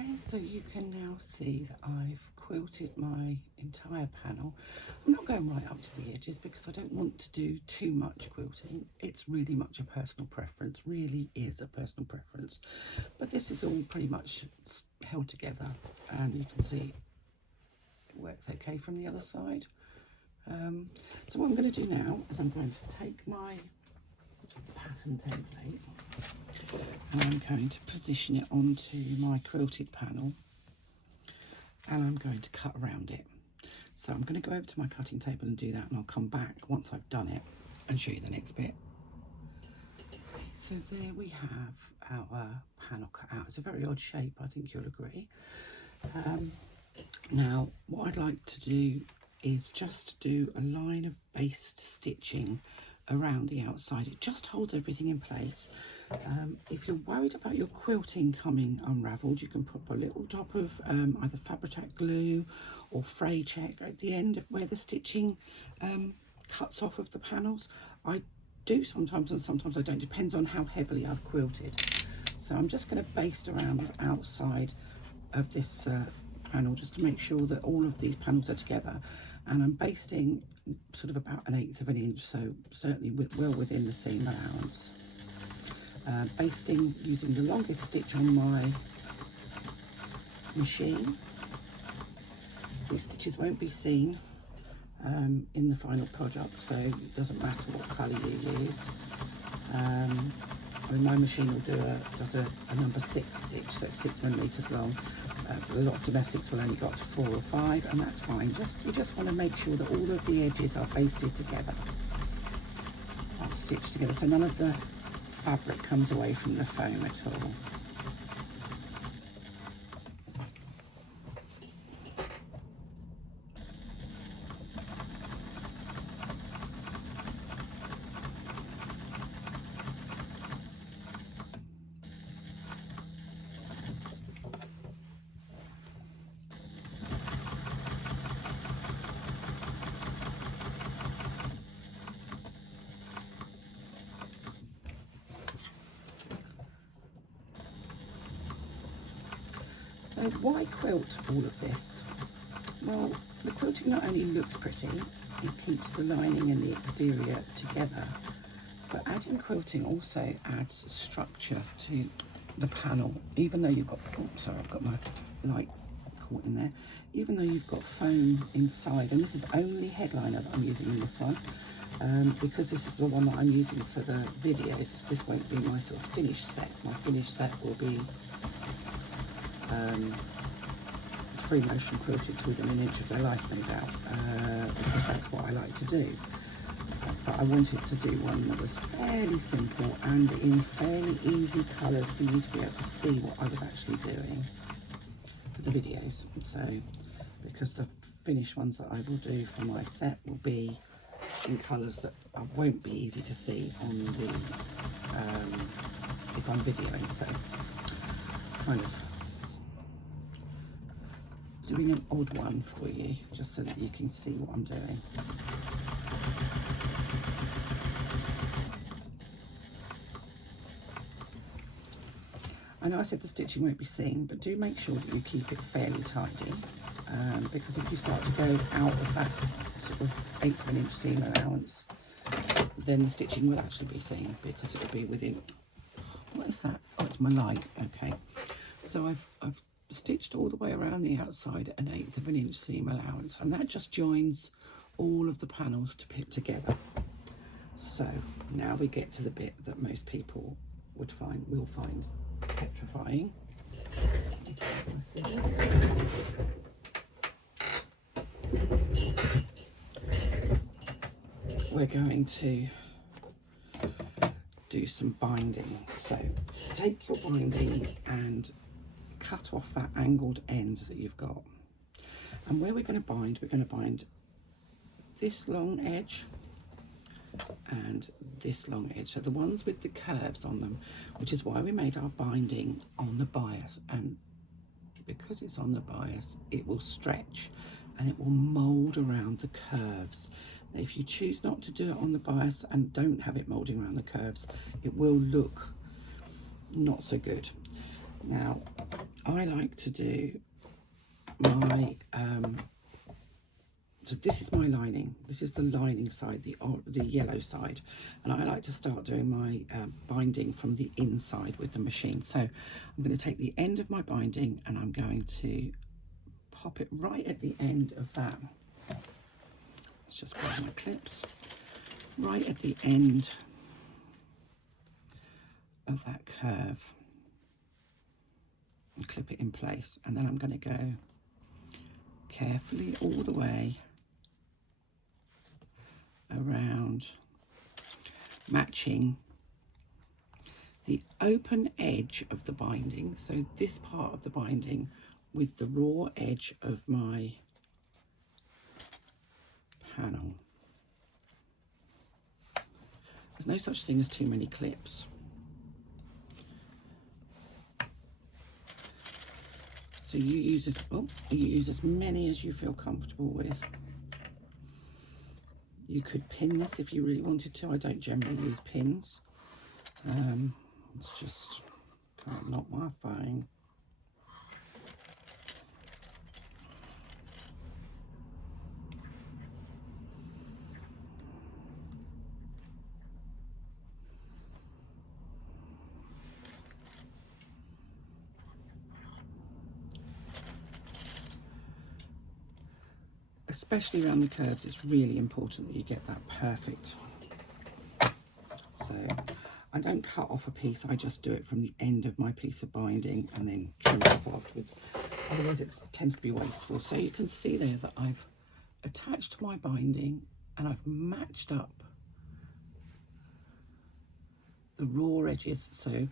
Okay, so you can now see that I've quilted my entire panel. I'm not going right up to the edges because I don't want to do too much quilting. It's really much a personal preference, really is a personal preference. But this is all pretty much held together, and you can see it works okay from the other side. So what I'm going to do now is I'm going to take my pattern template and I'm going to position it onto my quilted panel, and I'm going to cut around it. So I'm going to go over to my cutting table and do that, and I'll come back once I've done it and show you the next bit. So there we have our panel cut out. It's a very odd shape, I think you'll agree. Now what I'd like to do is just do a line of based stitching around the outside. It just holds everything in place. If you're worried about your quilting coming unravelled, you can put a little dot of either Fabri-Tac glue or fray check at the end of where the stitching cuts off of the panels. I do sometimes and sometimes I don't, depends on how heavily I've quilted. So I'm just going to baste around the outside of this panel just to make sure that all of these panels are together, and I'm basting sort of about 1/8 of an inch, so certainly well within the seam allowance. Basting using the longest stitch on my machine. These stitches won't be seen in the final product, so it doesn't matter what colour you use. I mean, my machine will does a number 6 stitch, so it's 6mm long. A lot of domestics will only go up to 4 or 5, and that's fine. You just want to make sure that all of the edges are basted together, are stitched together, so none of the fabric comes away from the foam at all. So why quilt all of this? Well, the quilting not only looks pretty, it keeps the lining and the exterior together, but adding quilting also adds structure to the panel. Even though you've got, oh, sorry, I've got my light caught in there. Even though you've got foam inside, and this is only headliner that I'm using in this one, because this is the one that I'm using for the videos. This won't be my sort of finished set. My finished set will be free motion quilted to within 1 inch of their life, no doubt, because that's what I like to do. But I wanted to do one that was fairly simple and in fairly easy colours for you to be able to see what I was actually doing for the videos. So, because the finished ones that I will do for my set will be in colours that won't be easy to see on the if I'm videoing, so kind of doing an odd one for you just so that you can see what I'm doing. I know I said the stitching won't be seen, but do make sure that you keep it fairly tidy, because if you start to go out of that sort of 1/8 of an inch seam allowance, then the stitching will actually be seen because it will be within, what is that? Oh, it's my light. Okay, so I've stitched all the way around the outside at 1/8 of an inch seam allowance, and that just joins all of the panels to put together. So now we get to the bit that most people will find petrifying. We're going to do some binding. So take your binding and cut off that angled end that you've got. And where we're going to bind this long edge and this long edge, so the ones with the curves on them, which is why we made our binding on the bias, and because it's on the bias it will stretch and it will mould around the curves. Now, if you choose not to do it on the bias and don't have it moulding around the curves, it will look not so good. Now I like to do my, so this is my lining. This is the lining side, the yellow side. And I like to start doing my binding from the inside with the machine. So I'm going to take the end of my binding and I'm going to pop it right at the end of that. Let's just grab my clips. Right at the end of that curve. And clip it in place. And then I'm going to go carefully all the way around, matching the open edge of the binding, so this part of the binding, with the raw edge of my panel. There's no such thing as too many clips. So you use as many as you feel comfortable with. You could pin this if you really wanted to. I don't generally use pins. It's just kind of not my thing. Especially around the curves, it's really important that you get that perfect. So I don't cut off a piece, I just do it from the end of my piece of binding and then trim it off afterwards. Otherwise it tends to be wasteful. So you can see there that I've attached my binding and I've matched up the raw edges. So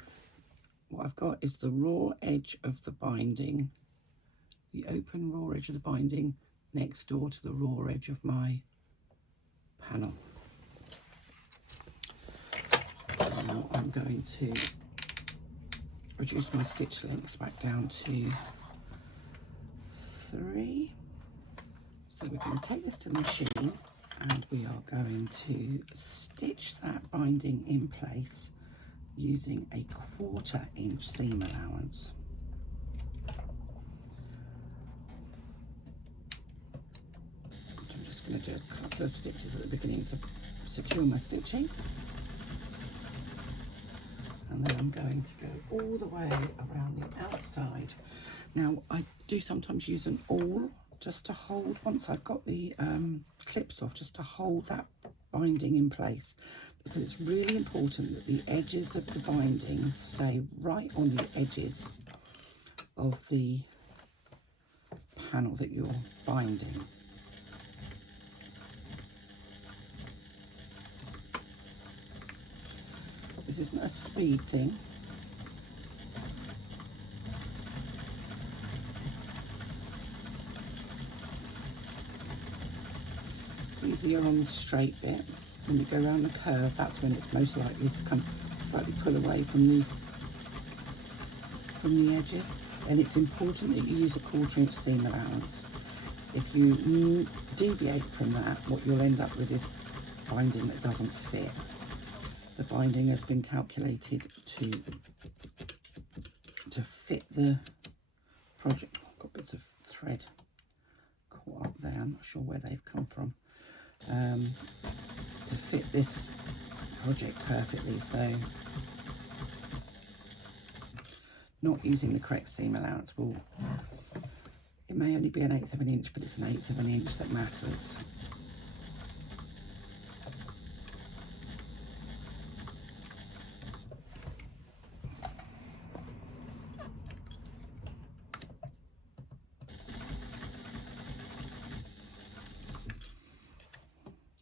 what I've got is the raw edge of the binding, the open raw edge of the binding next door to the raw edge of my panel. Now I'm going to reduce my stitch length back down to 3. So we're going to take this to the machine and we are going to stitch that binding in place using a 1/4 inch seam allowance. I'm just going to do a couple of stitches at the beginning to secure my stitching. And then I'm going to go all the way around the outside. Now I do sometimes use an awl just to hold, once I've got the clips off, just to hold that binding in place, because it's really important that the edges of the binding stay right on the edges of the panel that you're binding. This isn't a speed thing. It's easier on the straight bit. When you go around the curve, that's when it's most likely to kind of slightly pull away from the edges. And it's important that you use a 1/4 inch seam allowance. If you deviate from that, what you'll end up with is binding that doesn't fit. The binding has been calculated to fit the project. I've got bits of thread caught up there. I'm not sure where they've come from. To fit this project perfectly. So not using the correct seam allowance will, it may only be 1/8 of an inch, but it's 1/8 of an inch that matters.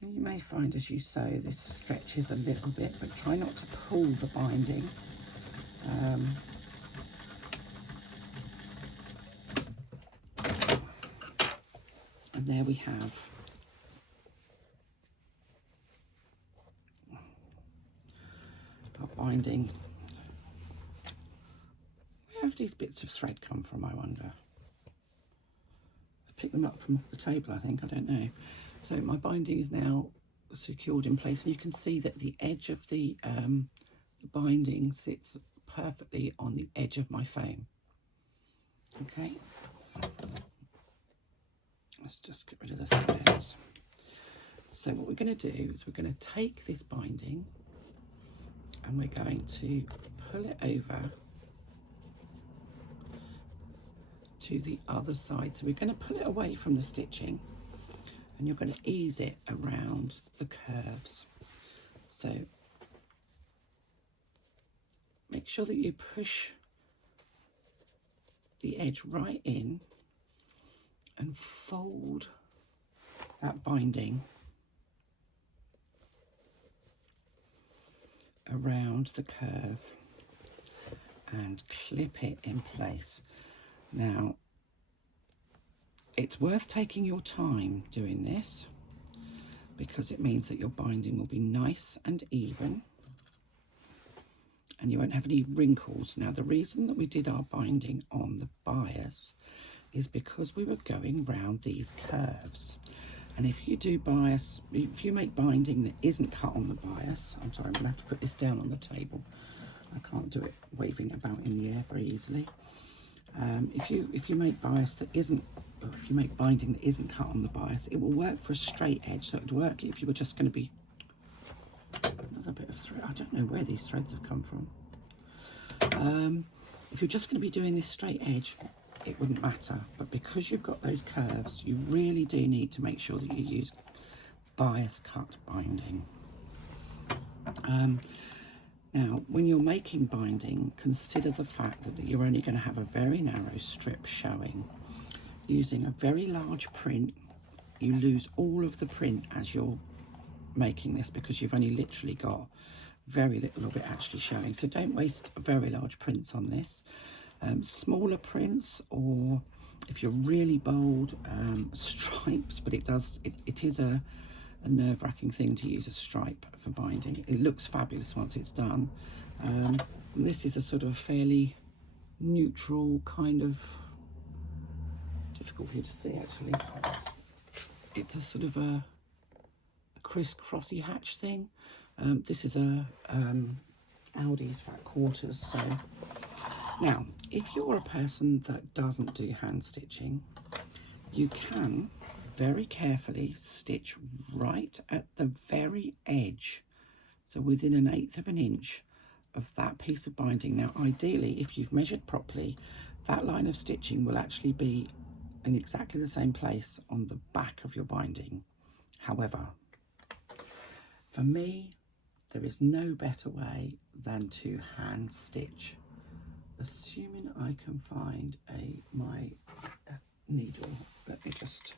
You may find as you sew this stretches a little bit, but try not to pull the binding. And there we have our binding. Where have these bits of thread come from, I wonder? I picked them up from off the table, I think, I don't know. So my binding is now secured in place, and you can see that the edge of the binding sits perfectly on the edge of my foam. Okay, let's just get rid of the thread ends. So what we're going to do is we're going to take this binding and we're going to pull it over to the other side. So we're going to pull it away from the stitching and you're going to ease it around the curves. So make sure that you push the edge right in and fold that binding around the curve and clip it in place. Now, it's worth taking your time doing this because it means that your binding will be nice and even and you won't have any wrinkles. Now, the reason that we did our binding on the bias is because we were going round these curves. And if you do bias, if you make binding that isn't cut on the bias, I'm sorry, I'm gonna have to put this down on the table. I can't do it waving about in the air very easily. If you make bias that isn't, or if you make binding that isn't cut on the bias, it will work for a straight edge. So it would work if you were just going to be another bit of thread. I don't know where these threads have come from. If you're just going to be doing this straight edge, it wouldn't matter. But because you've got those curves, you really do need to make sure that you use bias cut binding. Now, when you're making binding, consider the fact that you're only going to have a very narrow strip showing. Using a very large print, you lose all of the print as you're making this because you've only literally got very little of it actually showing. So don't waste very large prints on this. Smaller prints, or if you're really bold, stripes, but it is a nerve-wracking thing to use a stripe for binding. It looks fabulous once it's done. This is a sort of fairly neutral kind of, difficult here to see actually. It's a sort of a criss-crossy hatch thing. This is a Aldi's Fat Quarters. So now, if you're a person that doesn't do hand stitching, you can very carefully stitch right at the very edge, so within 1/8 of an inch of that piece of binding. Now, ideally, if you've measured properly, that line of stitching will actually be in exactly the same place on the back of your binding. However, for me, there is no better way than to hand stitch, assuming I can find my needle. Let me just,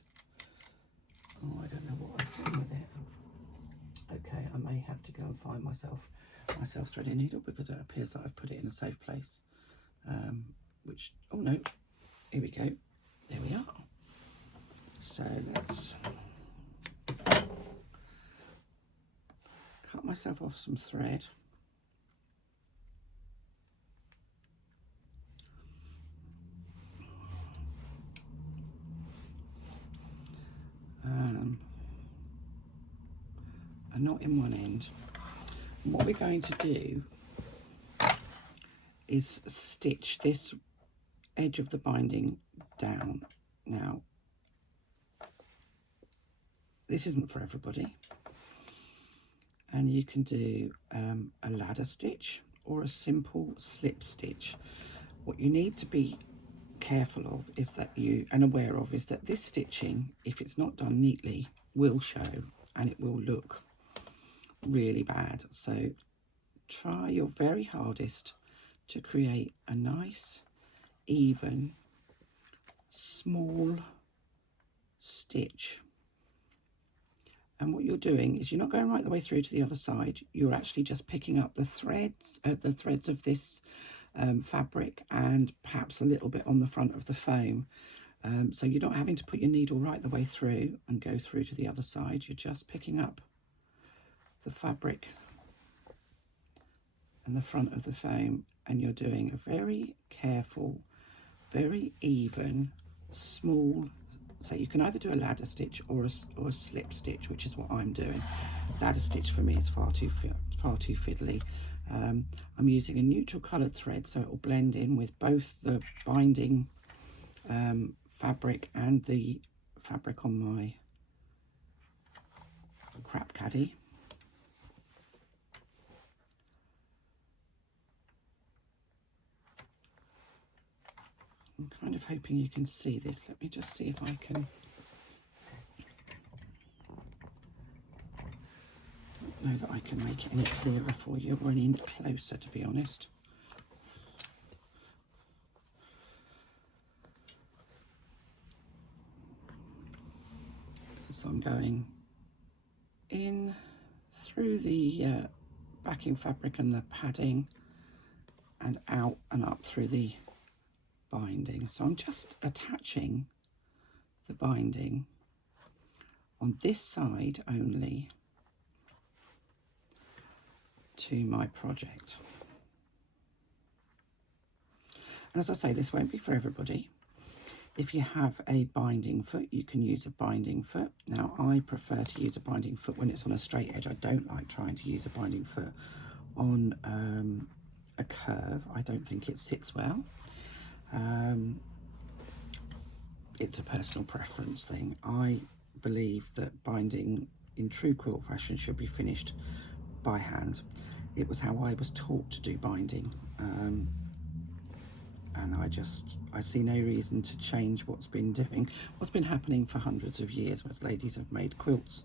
oh, I don't know what I've done with it. Okay, I may have to go and find myself my self-threading needle because it appears that I've put it in a safe place. Which, oh no, here we go. There we are. So let's cut myself off some thread. A knot in one end. And what we're going to do is stitch this edge of the binding down. Now, this isn't for everybody, and you can do a ladder stitch or a simple slip stitch. What you need to be careful of is that and aware of is that this stitching, if it's not done neatly, will show and it will look really bad. So try your very hardest to create a nice, even, small stitch. And what you're doing is you're not going right the way through to the other side. You're actually just picking up the threads of this fabric and perhaps a little bit on the front of the foam. So you're not having to put your needle right the way through and go through to the other side. You're just picking up the fabric and the front of the foam, and you're doing a very careful, very even, small. So you can either do a ladder stitch or a slip stitch, which is what I'm doing. Ladder stitch for me is far too fiddly. I'm using a neutral coloured thread so it will blend in with both the binding fabric and the fabric on my crap caddy. I'm kind of hoping you can see this. Let me just see if I can. I don't know that I can make it any clearer for you or any closer, to be honest. So I'm going in through the backing fabric and the padding and out and up through the binding. So I'm just attaching the binding on this side only to my project. And as I say, this won't be for everybody. If you have a binding foot, you can use a binding foot. Now, I prefer to use a binding foot when it's on a straight edge. I don't like trying to use a binding foot on a curve. I don't think it sits well. It's a personal preference thing. I believe that binding in true quilt fashion should be finished by hand. It was how I was taught to do binding. And I see no reason to change what's been happening for hundreds of years, where ladies have made quilts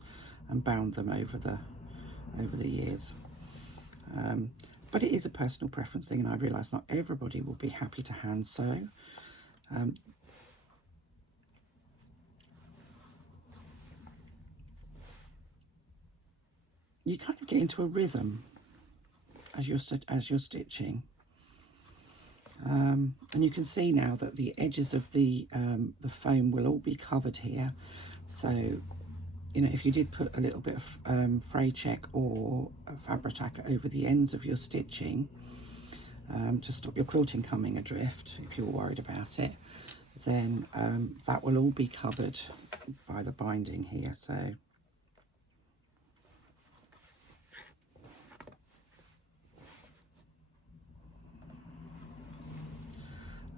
and bound them over the years. But it is a personal preference thing, and I realise not everybody will be happy to hand sew. You kind of get into a rhythm as you're stitching. And you can see now that the edges of the foam will all be covered here. So, you know, if you did put a little bit of fray check or a Fabri-Tac over the ends of your stitching to stop your quilting coming adrift, if you're worried about it, then that will all be covered by the binding here. So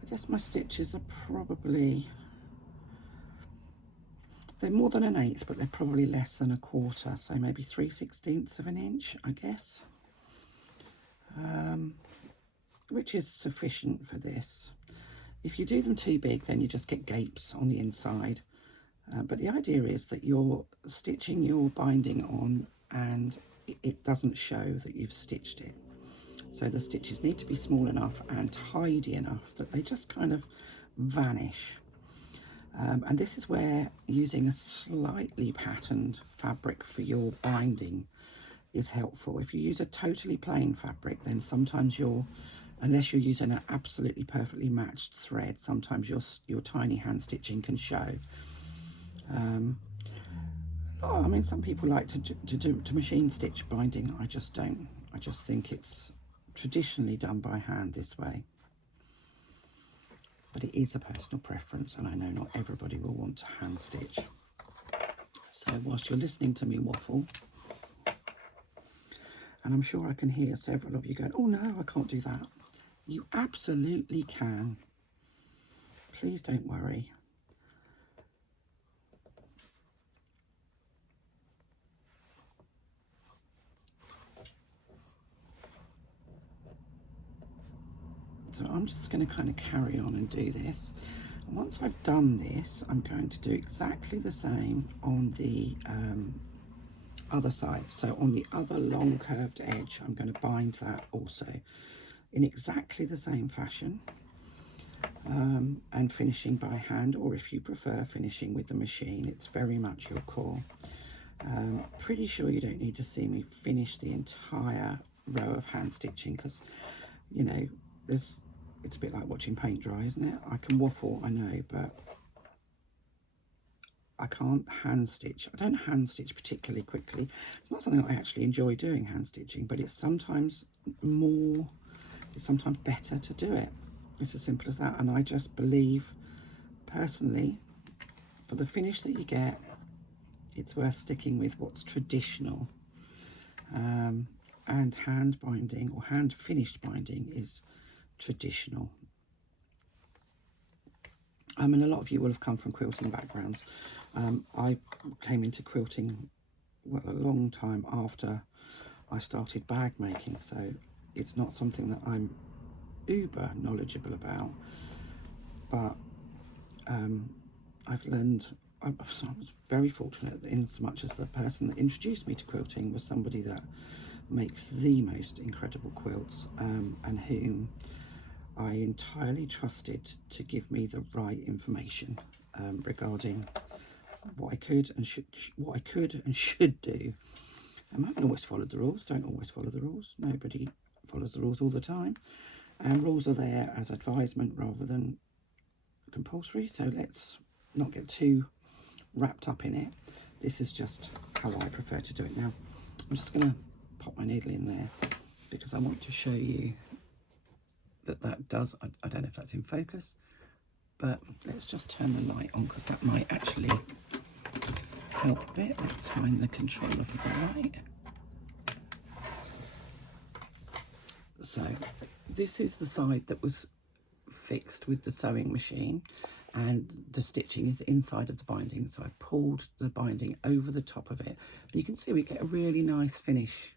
I guess my stitches are probably, they're more than an eighth, but they're probably less than a quarter, so maybe 3/16 of an inch, I guess, which is sufficient for this. If you do them too big, then you just get gapes on the inside. But the idea is that you're stitching your binding on and it doesn't show that you've stitched it. So the stitches need to be small enough and tidy enough that they just kind of vanish. And this is where using a slightly patterned fabric for your binding is helpful. If you use a totally plain fabric, then sometimes unless you're using an absolutely perfectly matched thread, sometimes your tiny hand stitching can show. I mean, some people like to machine stitch binding. I just don't. I just think it's traditionally done by hand this way. But it is a personal preference, and I know not everybody will want to hand stitch. So whilst you're listening to me waffle, and I'm sure I can hear several of you going, oh no, I can't do that. You absolutely can. Please don't worry. So I'm just going to kind of carry on and do this. And once I've done this, I'm going to do exactly the same on the other side. So on the other long curved edge, I'm going to bind that also in exactly the same fashion, and finishing by hand, or if you prefer finishing with the machine, it's very much your call. Pretty sure you don't need to see me finish the entire row of hand stitching, because, you know, it's a bit like watching paint dry, isn't it? I can waffle, I know, but I can't hand stitch. I don't hand stitch particularly quickly. It's not something I actually enjoy doing, hand stitching, but it's sometimes better to do it. It's as simple as that. And I just believe, personally, for the finish that you get, it's worth sticking with what's traditional. And hand binding or hand finished binding is traditional. And a lot of you will have come from quilting backgrounds. I came into quilting, well, a long time after I started bag making, so it's not something that I'm uber knowledgeable about, but I've learned. I was very fortunate in so much as the person that introduced me to quilting was somebody that makes the most incredible quilts, and whom I entirely trusted to give me the right information regarding what I could and should do. I haven't always followed the rules. Don't always follow the rules. Nobody follows the rules all the time, and rules are there as advisement rather than compulsory. So let's not get too wrapped up in it. This is just how I prefer to do it now. I'm just going to pop my needle in there because I want to show you that does, I don't know if that's in focus, but let's just turn the light on because that might actually help a bit. Let's find the controller for the light. So this is the side that was fixed with the sewing machine, and the stitching is inside of the binding. So I pulled the binding over the top of it, and you can see we get a really nice finish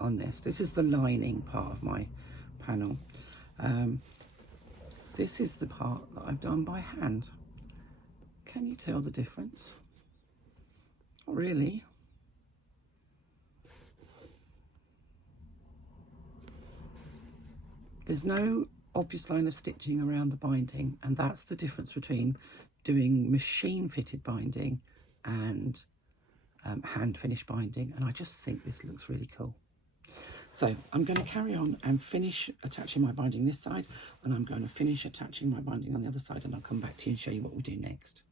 on this. This is the lining part of my panel. This is the part that I've done by hand. Can you tell the difference? Not really. There's no obvious line of stitching around the binding, and that's the difference between doing machine fitted binding and hand finished binding, and I just think this looks really cool. So I'm going to carry on and finish attaching my binding this side, and I'm going to finish attaching my binding on the other side, and I'll come back to you and show you what we'll do next.